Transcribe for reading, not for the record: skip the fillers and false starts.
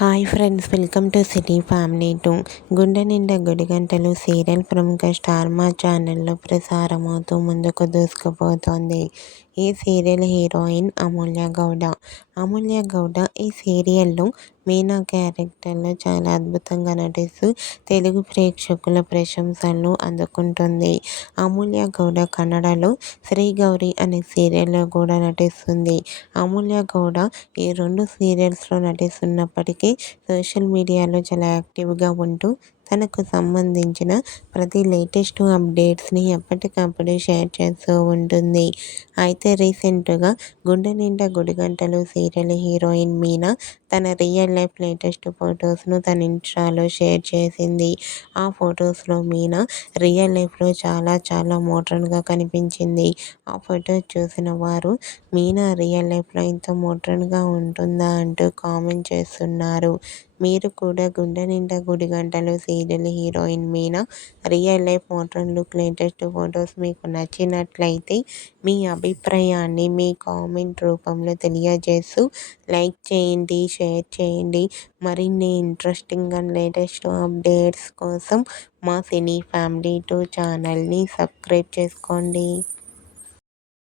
Hi friends, welcome to city family 2. గుండె Ninda Gudigantalu serial ప్రముఖ star మా ఛానల్లో ప్రసారమవుతూ ముందుకు దూసుకుపోతోంది. ఈ సీరియల్ హీరోయిన్ అమూల్య గౌడ. అమూల్య గౌడ ఈ సీరియల్లో మీనా క్యారెక్టర్లో చాలా అద్భుతంగా నటిస్తూ తెలుగు ప్రేక్షకుల ప్రశంసలను అందుకుంటుంది. అమూల్య గౌడ కన్నడలో శ్రీ గౌరి అనే సీరియల్లో కూడా నటిస్తుంది. అమూల్య గౌడ ఈ 2 సీరియల్స్లో నటిస్తున్నప్పటికీ సోషల్ మీడియాలో చాలా యాక్టివ్గా ఉంటూ తనకు సంబంధించిన ప్రతి లేటెస్ట్ అప్డేట్స్ని ఎప్పటికప్పుడు షేర్ చేస్తూ ఉంటుంది. అయితే రీసెంట్గా గుండె నిండా గుడిగంటలు సీరియల్ హీరోయిన్ మీనా తన రియల్ లైఫ్ లేటెస్ట్ ఫొటోస్ను తన ఇన్స్టాలో షేర్ చేసింది. ఆ ఫొటోస్లో మీనా రియల్ లైఫ్లో చాలా చాలా మోడ్రన్గా కనిపించింది. ఆ ఫొటోస్ చూసిన వారు మీనా రియల్ లైఫ్లో ఇంత మోడ్రన్గా ఉంటుందా అంటూ కామెంట్ చేస్తున్నారు. మీరు కూడా Gunde Ninda Gudigantalu serial heroine Meena real life modern look latest photos మీకు నచ్చినట్లయితే మీ అభిప్రాయాన్ని మీ కామెంట్ రూపంలో తెలియజేస్తూ లైక్ చేయండి, షేర్ చేయండి. మరిన్ని ఇంట్రెస్టింగ్ అండ్ లేటెస్ట్ అప్డేట్స్ కోసం మా సినీ ఫ్యామిలీ 2 ఛానల్ని సబ్స్క్రైబ్ చేసుకోండి.